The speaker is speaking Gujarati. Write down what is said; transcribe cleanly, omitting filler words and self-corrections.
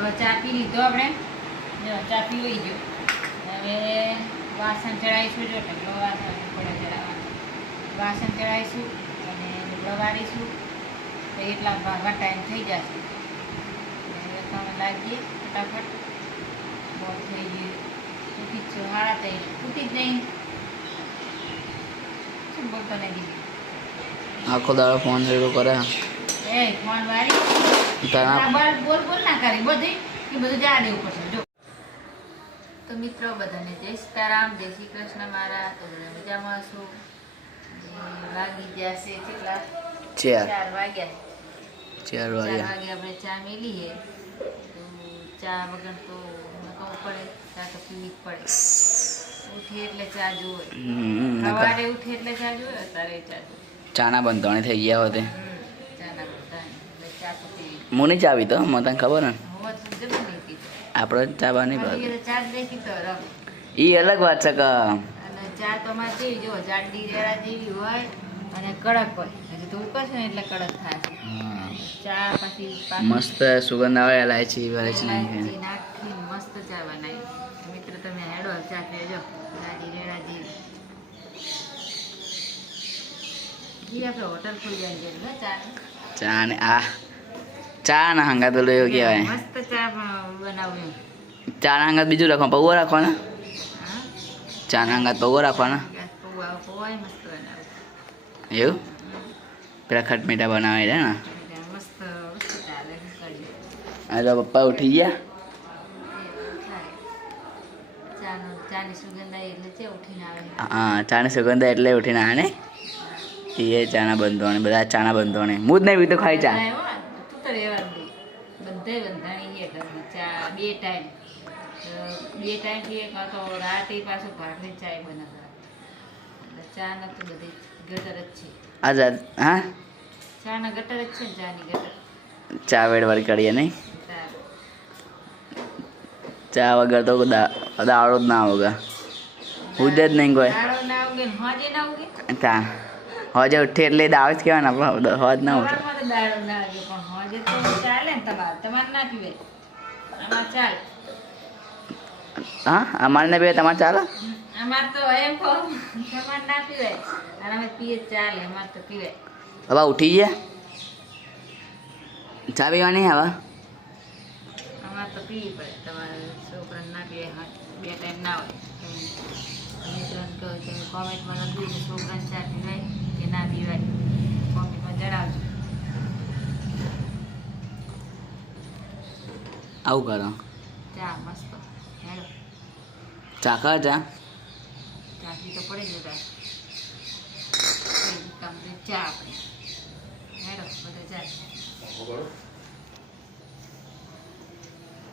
મિત્રો ચા પી લીધો આપણે, જો ચા પીવાઈ ગયો. હવે વાસણ ચડાવીશું, જો ઢગલો વાસણ પડે ચડાવવાનું. વાસણ ચડાવીશું અને ઢગલો વાળીશું તો એટલા ભાગમાં ટાઈમ થઈ જશે. હવે તમે લાગીએ ફટાફટ. બહુ થઈ ગયું, તૂટી જ છો, હાડા થઈ તૂટી જ નહીં. શું બોલતો નથી? આખો દાડો ફોન રેડો કરે. એ ફોન વાળી બોલ બોલ ના કરી બધી એ બધું જવા દેવું પડશે. જો તો મિત્રો બધાને જય સીતારામ, જય શ્રી કૃષ્ણ મારા. તો બધા મજામાં છું. વાગી જશે કેટલા? 4 વાગ્યા. 4 વાગે આપણે ચા મેલીએ તો ચા વગર તો નકવું પડે, ચા તો પીવી જ પડે. ઉઠી એટલે ચા જોવે, સવારે ઉઠી એટલે ચા જોવે, અત્યારે ચા જોવે. ચાના બંધાણી થઈ ગયા હોતે. ચાના બંધાણી એટલે ચા તો પીવી. હું નહીં ચાવી તો મને તને ખબર ને હોવા તો જબર નહીં પીતો. આપણે ચા બા નહીં ખાલી એ ચા જ નહીં પીતો રમ. એ અલગ વાત છે કે અને ચા તો અમારે જેવી જો જાડી રેડા જેવી હોય અને કડક હોય. હજી તો ઉકળશે ને એટલે કડક થાય. ચા પછી મસ્ત સુગંધ આવે, ઇલાયચી ઇલાયચી નાખી મસ્ત ચા બનાવી. મિત્ર તમે હેડો ચા પીજો જાડી રેડા જેવી. એ આપણે હોટલ ખોલી આવી છે ચા ચા ને ચા ના હંગાત બોલો એવું કહેવાય. મસ્ત ચા બનાવું. ચા ના હંગાત બીજું રાખવાનું, પૌવો રાખવાના. ચા ના હંગાત પૌવો રાખવાના. પૌવા મસ્ત બનાવું. એવું પેલા ખટ મીઠા બનાવે છે ને. મસ્ત ચાલે. આ તો પપ્પા ઉઠી ગયા. ચાની સુગંધ આવી એટલે છે ઉઠીને આવે. હા, ચાની સુગંધ એટલે ઉઠીને આવે ને. એ ચાના બંધોણી, બધા ચાના બંધોણી. હું જ નહીં પીતો ખાઈ ચા. તું તો રહેવા દે. બધાય બંધાણી છે ચા બે ટાઈમ પીએ, કાં તો રાતે પાછું ભાખરી ચા બનાવતા. ચા ના તો બધી ગટર જ છે. આઝાદ હા, ચા ના ગટર જ છે ને, ચાની ગટર. ચા વેડવાળી કરીએ નહીં. ચા વગર તો દાડો જ ના હોગા. હું જ નહીં કોઈ. દાડો ના ઉગે ને હોજે ના ઉગે. તા હોજે ઉઠી એટલે દાવ જ કહેવાય ને આપણે. હોજ ના ઉઠે. સવારમાં તો દાડો ના ઉગે પણ હોજે તો ચાલે ને. તમારે ના પીવાય, અમારે ચાલે. હા, અમારે ને બે તમારે ચાલે. અમારે તો એમ કહું તમારે ના પીવાય અને અમે પીએ ચાલે. અમારે તો પીવાય. હવે ઉઠી ગયા ચા પીવાની હવે. અમારે તો પીવી પડે. તમારે છોકરાને ના પીવાય, બે ટાઈમ ના હોય. મિત્રોને કહું તમે કોમેન્ટમાં લખ્યું કે છોકરાને ચા પીવાય કે ના પીવાય, કોમેન્ટમાં જણાવજો. આવું કરો. ચા મસ્ત હેડો. ચા ખા ચા. ચાથી તો પડે જ બધા. ચા આપણે હેડો બધા ચા.